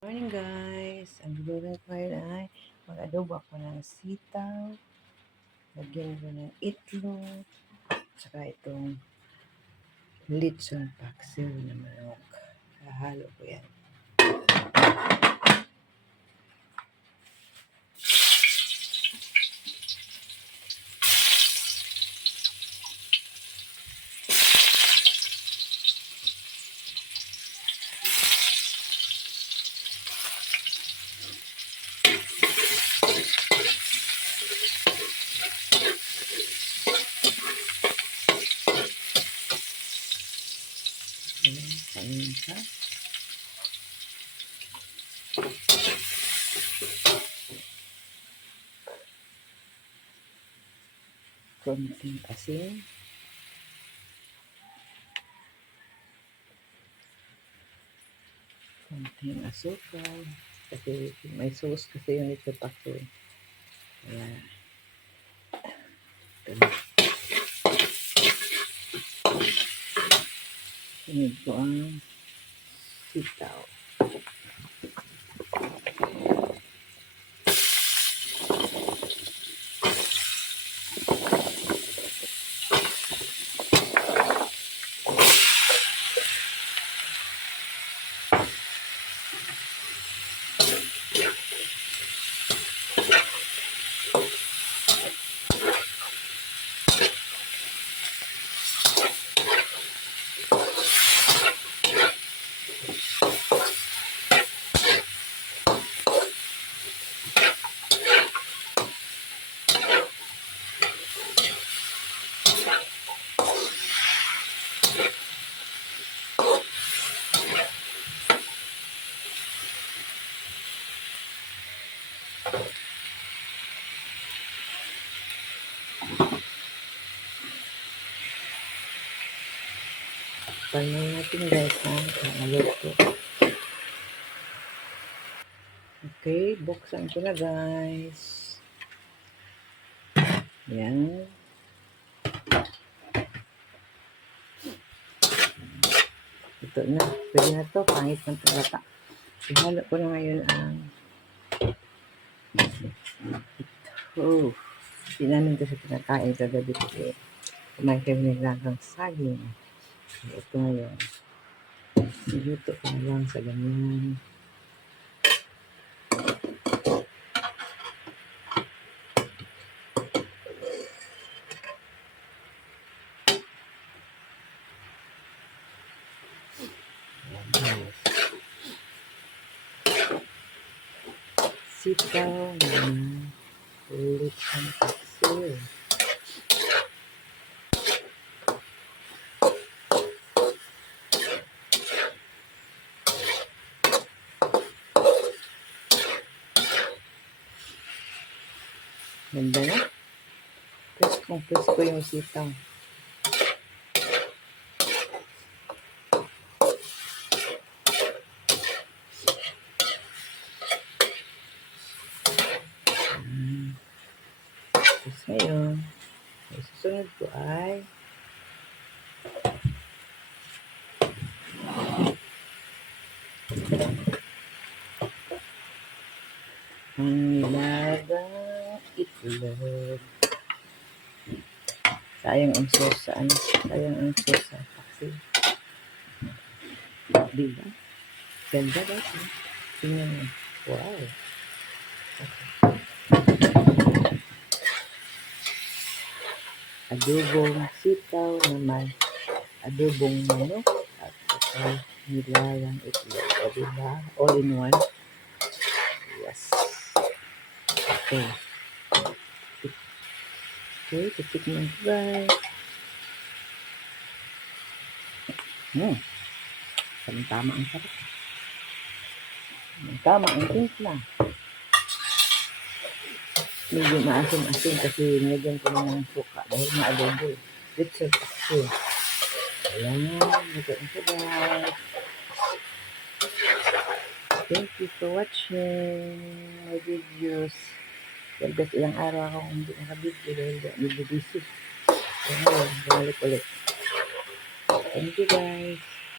Morning guys! Ang gagawin ko ngayon ay mag-adobo ako ng sitaw, lagyan ko ng itlog, saka itong lechon paksiw na manok. Hahalo ko yan. Kainin ka. Konting asin. Konting asukal. Kasi may sauce kasi yung lechon paksiw. Kaya, ito na. Sunod ko ang sitaw. Tanong natin guys ha, nakaluto. Okay, buksan ko na guys. Yan. Ito na, pwede na to, pangit ng palata. Ihalo ko na ngayon ang ito. Hindi namin ito sa pinakain kagabi kasi kumain kami nilagang saging. Ito ngayon. Iluto ko na lang sa ganyan. Sitaw na lechon paksiw. Ganda na. Presko yung sitaw. Tapos ngayon, susunod ko ay ang nilagang itlog. Sayang ang sauce sa ano. Sayang ang sauce sa paksiw. Diba? Ganda ba? Tingnan mo. Wow. Adobong sitaw naman. Adobong manok at saka nilagang itlog. O diba? All in one. Yes. Okay. Okay, titikman ko guys. Tama ang sarap. Tama ang timpla. Medyo maasim-asim kasi nilagyan ko na ng suka dahil maadobo. Lechon paksiw. Ayan, nagkain ko guys. Thank you for watching my videos. Dahil kasi ilang araw akong hindi nakabidyo dahil medyo busy. So ngayon, bumalik ulit. Thank you guys.